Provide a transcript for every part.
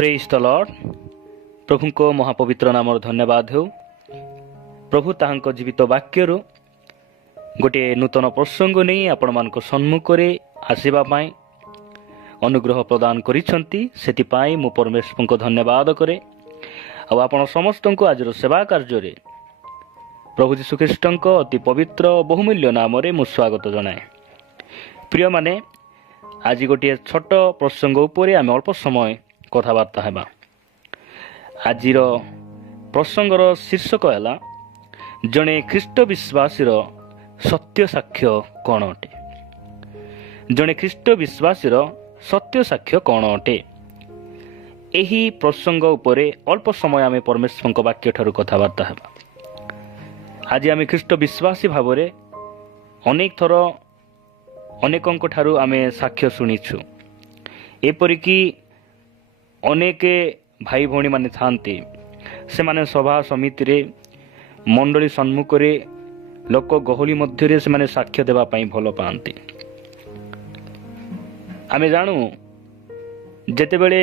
Praise the Lord. प्रभु को महापवित्र नाम धन्यवाद हो। प्रभु ताहांको जीवित वाक्य गोटे नूतन प्रसंग नहीं आपण मान सम्मुख में आसवाई अनुग्रह प्रदान करिसेंती। सेतिपाई मु परमेश्वर को धन्यवाद करे। आपण समस्त को आज सेवा कार्य प्रभु जीशु ख्रीष्ट अति पवित्र बहुमूल्य नाम मु स्वागत जनाए। प्रिय माने आज गोटे छोट प्रसंग उपरे आम अल्प समय कथबार्ता हेबा। आज प्रसंगर शीर्षक है जड़े ख्रीष्ट विश्वासी सत्य साक्ष्य कौन अटे। जड़े ख्रीष्ट विश्वासी सत्य साक्ष्य कौन अटे। यही प्रसंग उपरे अल्प समय आम परमेश्वर वाक्य ठारू कथबार्ता हेबा। आज आम ख्रीष्ट विश्वासी भाव में अनेक थर अनेकों ठारू आमे साक्ष्य शुणीछु। एपरिकी अनेक भाई भौणी माने थांती से माने सभा समिति रे मंडली सम्मुख रे लोक गहली मध्य से माने साक्ष्य देवा पाई भल पाती। आमे जानू जेतेबेले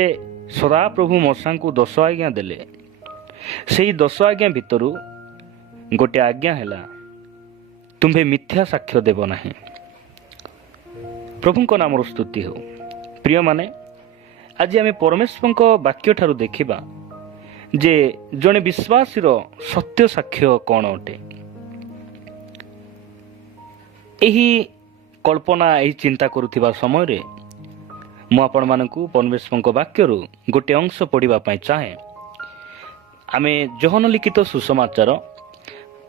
सदा प्रभु मसा को 10 आज्ञा देले से 10 आज्ञा भितरु गोटे आज्ञा हैला तुम्हें मिथ्या साक्ष्य देव नहीं। प्रभु को नाम स्तुति हो। प्रिय माने आज आम परमेश्वर वाक्य ठारू देखिबा जे जड़े विश्वासी सत्य साक्ष्य कौन अटे। यही कल्पना यही चिंता करुथिबा समय रे मु आपण मानकु परमेश्वर वाक्य गोटे अंश पढ़िबा पई चाहे। आमे जोहन लिखित सुसमाचार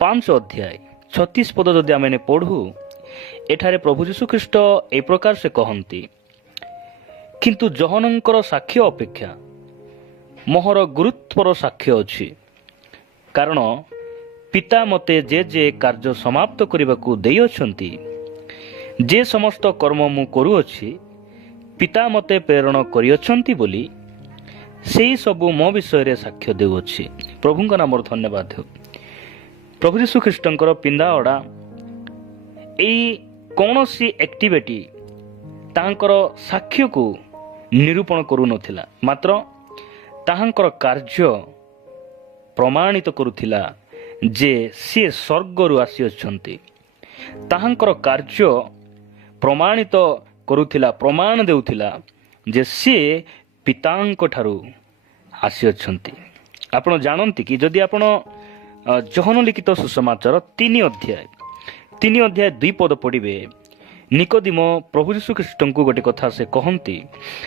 5 अध्याय 36 पद जदि आमे पढ़ू एठारे प्रभु जीशु ख्रीष्ट ए प्रकार से कहती, किंतु जहनंकर साक्ष्य अपेक्षा मोहर गुरुत्वर साक्ष्य अच्छी, कारण पिता मते जे जे कार्य समाप्त करने को देइछंती जे समस्त कर्म मु करूअछि पिता मते प्रेरण करियछंती बोली सेही सबु मो विषय रे साक्ष्य देउछि। प्रभु नाम धन्यवाद हो। प्रभु जीशु ख्रीष्टंकर पिंदा अड़ा एई कौनसी एक्टिविटी तांकर साक्ष्य को निरूपण करू नथिला, मात्र ताहांकर कार्य प्रमाणित करुथिला जे सी स्वर्गरु आसी अछंती। ताहांकर कार्य प्रमाणित करुथिला, प्रमाण देउथिला जे सी पितांक ठारू आसी अछंती। आपण जानंती कि जदि आपण जोहन लिखित सुसमाचार 3 अध्याय 2 पद पढ़िबे, निकोदिम प्रभु जीशु ख्रीष्ट को गोटे कथा से कहती।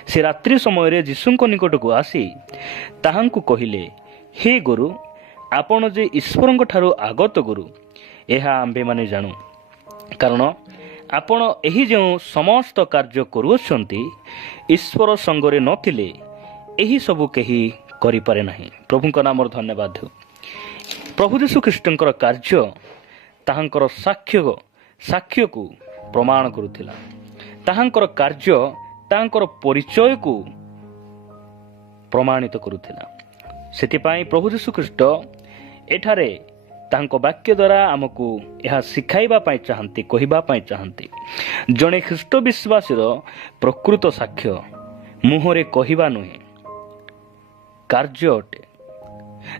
से रात्रि समय जीशु निकट को आसी ताहांकु कहिले, हे गुरु आपण जे ईश्वर ठारू आगत गुरु एहा आंबे माने जानू, कारण आपण एही जो समस्त कार्य करुछंती ईश्वर संगरे नथिले एही सबु केही करि पारे नाही। प्रभु का नाम धन्यवाद हो। प्रभु जीशु ख्रीष्टंकर कार्य ताहांकर साक्ष्य को प्रमाण करुथिला। ताहांकर कार्य ताहांकर परिचय को प्रमाणित करुथिला। सेतिपाई प्रभु जीशु ख्रीष्ट एठारे ताहांको वाक्य द्वारा आमको यह शिखाइबा पाई चाहंती, कहिबा पाई चाहंती। जणे ख्रीष्ट विश्वासी प्रकृत साक्ष्य मुहरे कहिबा नुहे, कार्य अटे।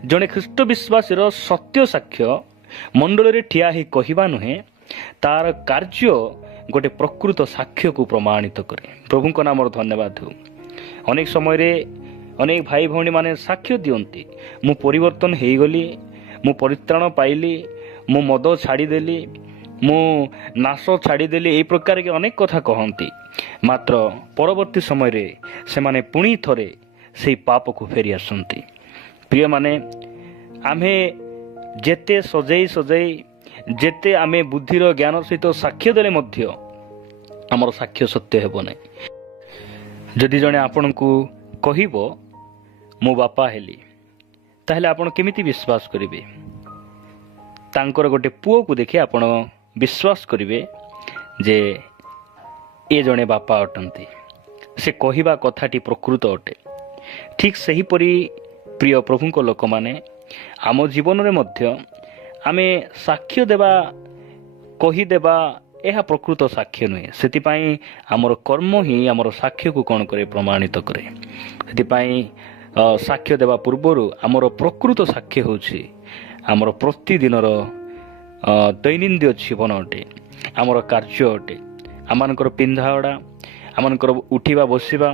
जणे ख्रीष्ट विश्वासी सत्य साक्ष्य मंडल रे ठिया ही कहिबा नुहे, तार कार्य गोटे प्रकृत साक्ष्य को प्रमाणित करे। प्रभु को नाम धन्यवाद हो। अनेक समय रे अनेक भाई भौणी माने साक्ष्य दियंती, मु परिवर्तन हेई गली, मु परित्राण पाइली, मु मद छाड़ीदेली, मु नाश छाड़ीदेली, एई प्रकार के अनेक कथा कहंती। मात्र परवर्ती समय रे से माने पुणी थरे सेई पाप को फेरी आसंती। प्रिय माने आमे जेते सजई जेते आमे बुद्धिर ज्ञान सहित साक्ष्य देले मध्य आमर साक्ष्य सत्य हेबो नै। जदि जणे आपण को कहिबो मो बापा हेली, ताहले आपण केमिति विश्वास करिवे? तांकर गोटे पुओ को देखि आपण विश्वास करिवे जे ए जणे बापा अटंती, से कहिबा कथाटी प्रकृत अटे। ठीक सही परी प्रिय प्रभु को लोक माने आम जीवन रे मध्य आमे साक्ष्य देवा कहीदेवा यह प्रकृत साक्ष्य नुहे। से आमर कर्म ही आमर साक्ष्य को कौन करे प्रमाणित करे। से ସାକ୍ଷ୍ୟ ଦେବା ପୂର୍ବରୁ ଆମର ପ୍ରକୃତ ସାକ୍ଷ୍ୟ ହେଉଛି ଆମର ପ୍ରତିଦିନର ଦୈନନ୍ଦିନ ଜୀବନ ଅଟେ, ଆମର କାର୍ଯ୍ୟ ଅଟେ, ଆମମାନଙ୍କର ପିନ୍ଧାଅଡ଼ା, ଆମମାନଙ୍କର ଉଠିବା ବସିବା,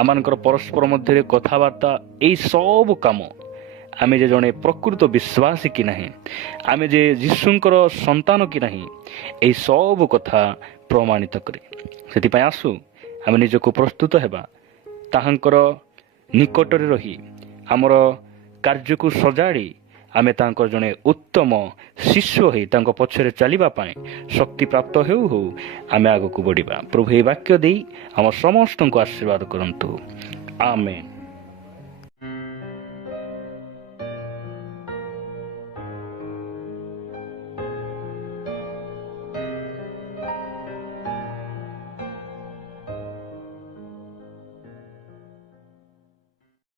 ଆମମାନଙ୍କର ପରସ୍ପର ମଧ୍ୟରେ କଥାବାର୍ତ୍ତା, ଏହି ସବୁ କାମ ଆମେ ଯେ ଜଣେ ପ୍ରକୃତ ବିଶ୍ୱାସୀ କି ନାହିଁ, ଆମେ ଯେ ଯୀଶୁଙ୍କର ସନ୍ତାନ କି ନାହିଁ, ଏହି ସବୁ କଥା ପ୍ରମାଣିତ କରେ। ସେଥିପାଇଁ ଆସୁ ଆମେ ନିଜକୁ ପ୍ରସ୍ତୁତ ହେବା, ତାହାଙ୍କର ନିକଟରେ ରହି ଆମର କାର୍ଯ୍ୟକୁ ସଜାଡ଼ି ଆମେ ତାଙ୍କର ଜଣେ ଉତ୍ତମ ଶିଷ୍ୟ ହୋଇ ତାଙ୍କ ପଛରେ ଚାଲିବା ପାଇଁ ଶକ୍ତିପ୍ରାପ୍ତ ହେଉ ହେଉ ଆମେ ଆଗକୁ ବଢ଼ିବା। ପ୍ରଭୁ ଏହି ବାକ୍ୟ ଦେଇ ଆମ ସମସ୍ତଙ୍କୁ ଆଶୀର୍ବାଦ କରନ୍ତୁ। ଆମେନ୍।